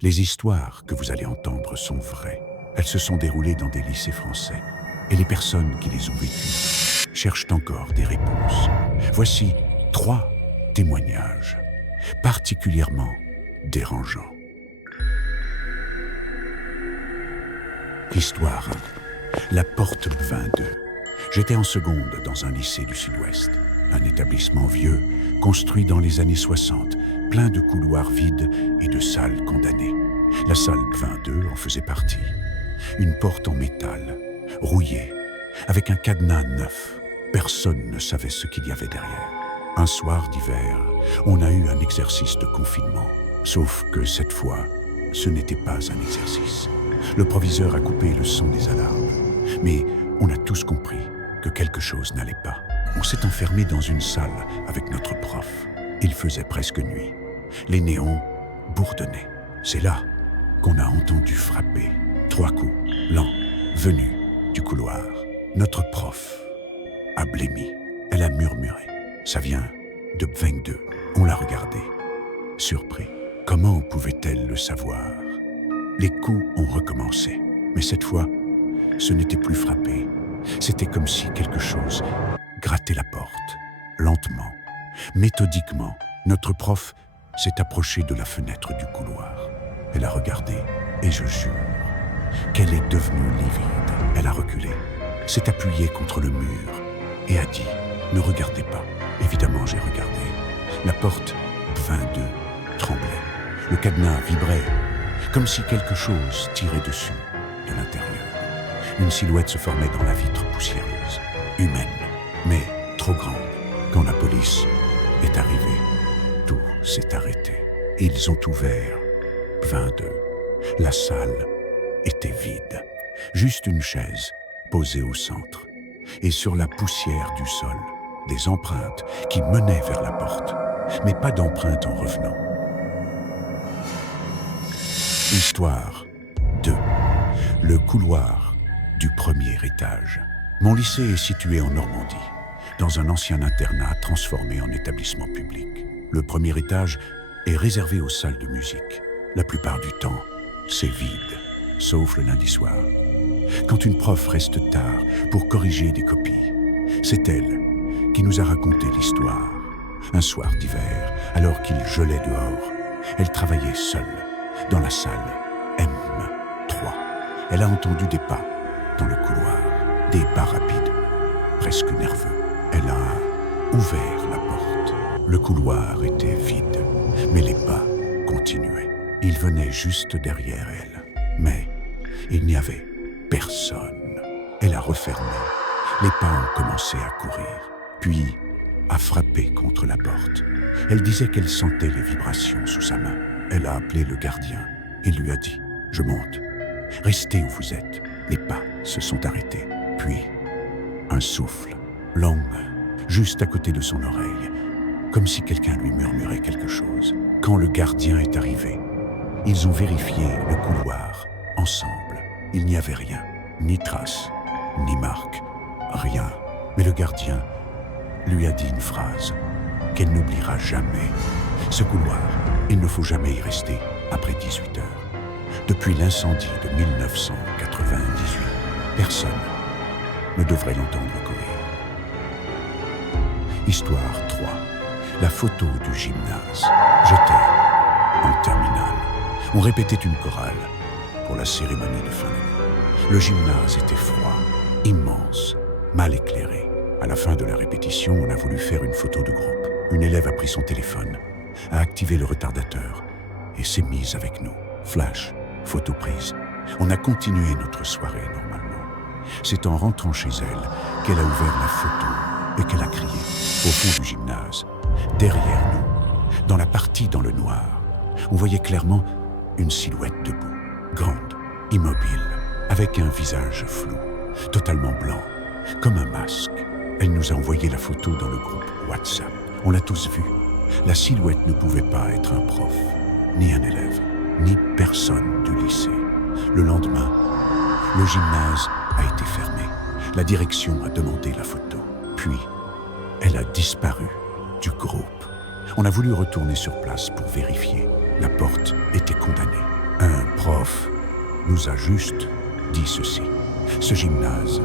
Les histoires que vous allez entendre sont vraies. Elles se sont déroulées dans des lycées français. Et les personnes qui les ont vécues cherchent encore des réponses. Voici 3 témoignages particulièrement dérangeants. Histoire 1. La porte 22. J'étais en seconde dans un lycée du Sud-Ouest. Un établissement vieux, construit dans les années 60, plein de couloirs vides et de salles condamnées. La salle 22 en faisait partie. Une porte en métal, rouillée, avec un cadenas neuf. Personne ne savait ce qu'il y avait derrière. Un soir d'hiver, on a eu un exercice de confinement. Sauf que cette fois, ce n'était pas un exercice. Le proviseur a coupé le son des alarmes. Mais on a tous compris que quelque chose n'allait pas. On s'est enfermé dans une salle avec notre prof. Il faisait presque nuit. Les néons bourdonnaient. C'est là qu'on a entendu frapper. 3 coups, lents, venus du couloir. Notre prof a blêmi. Elle a murmuré. Ça vient de 22. On l'a regardé, surpris. Comment pouvait-elle le savoir? Les coups ont recommencé. Mais cette fois, ce n'était plus frapper. C'était comme si quelque chose grattait la porte. Lentement, méthodiquement, notre prof s'est approchée de la fenêtre du couloir. Elle a regardé, et je jure qu'elle est devenue livide. Elle a reculé, s'est appuyée contre le mur et a dit « Ne regardez pas ». Évidemment, j'ai regardé. La porte 22 tremblait. Le cadenas vibrait, comme si quelque chose tirait dessus de l'intérieur. Une silhouette se formait dans la vitre poussiéreuse, humaine, mais trop grande. Quand la police est arrivée, tout s'est arrêté. Ils ont ouvert 22. La salle était vide. Juste une chaise posée au centre. Et sur la poussière du sol, des empreintes qui menaient vers la porte. Mais pas d'empreintes en revenant. Histoire 2. Le couloir du premier étage. Mon lycée est situé en Normandie, dans un ancien internat transformé en établissement public. Le premier étage est réservé aux salles de musique. La plupart du temps, c'est vide, sauf le lundi soir. Quand une prof reste tard pour corriger des copies, c'est elle qui nous a raconté l'histoire. Un soir d'hiver, alors qu'il gelait dehors, elle travaillait seule dans la salle M3. Elle a entendu des pas dans le couloir, des pas rapides, presque nerveux. Elle a ouvert la porte. Le couloir était vide, mais les pas continuaient. Ils venaient juste derrière elle. Mais il n'y avait personne. Elle a refermé. Les pas ont commencé à courir, puis à frapper contre la porte. Elle disait qu'elle sentait les vibrations sous sa main. Elle a appelé le gardien. Il lui a dit « Je monte. Restez où vous êtes. » Les pas se sont arrêtés. Puis, un souffle, long, juste à côté de son oreille, comme si quelqu'un lui murmurait quelque chose. Quand le gardien est arrivé, ils ont vérifié le couloir ensemble. Il n'y avait rien, ni trace, ni marque, rien. Mais le gardien lui a dit une phrase qu'elle n'oubliera jamais. Ce couloir, il ne faut jamais y rester après 18 heures. Depuis l'incendie de 1998, personne ne devrait l'entendre courir. Histoire 3. La photo du gymnase. J'étais en terminale. On répétait une chorale pour la cérémonie de fin d'année. Le gymnase était froid, immense, mal éclairé. À la fin de la répétition, on a voulu faire une photo de groupe. Une élève a pris son téléphone, a activé le retardateur et s'est mise avec nous. Flash, photo prise. On a continué notre soirée normalement. C'est en rentrant chez elle qu'elle a ouvert la photo et qu'elle a crié. Au fond du gymnase, derrière nous, dans la partie dans le noir, on voyait clairement une silhouette debout, grande, immobile, avec un visage flou, totalement blanc, comme un masque. Elle nous a envoyé la photo dans le groupe WhatsApp. On l'a tous vue. La silhouette ne pouvait pas être un prof, ni un élève, ni personne du lycée. Le lendemain, le gymnase a été fermé. La direction a demandé la photo. Puis, elle a disparu du groupe. On a voulu retourner sur place pour vérifier. La porte était condamnée. prof nous a juste dit ceci. Ce gymnase,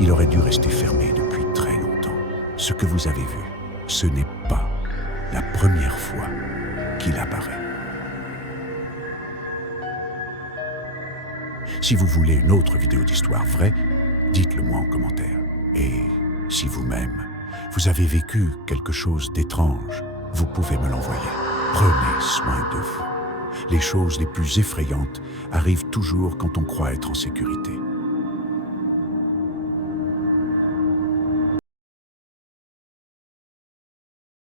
il aurait dû rester fermé depuis très longtemps. Ce que vous avez vu, ce n'est pas la première fois qu'il apparaît. Si vous voulez une autre vidéo d'histoire vraie, dites-le moi en commentaire. Et si vous-même, vous avez vécu quelque chose d'étrange, vous pouvez me l'envoyer. Prenez soin de vous. Les choses les plus effrayantes arrivent toujours quand on croit être en sécurité.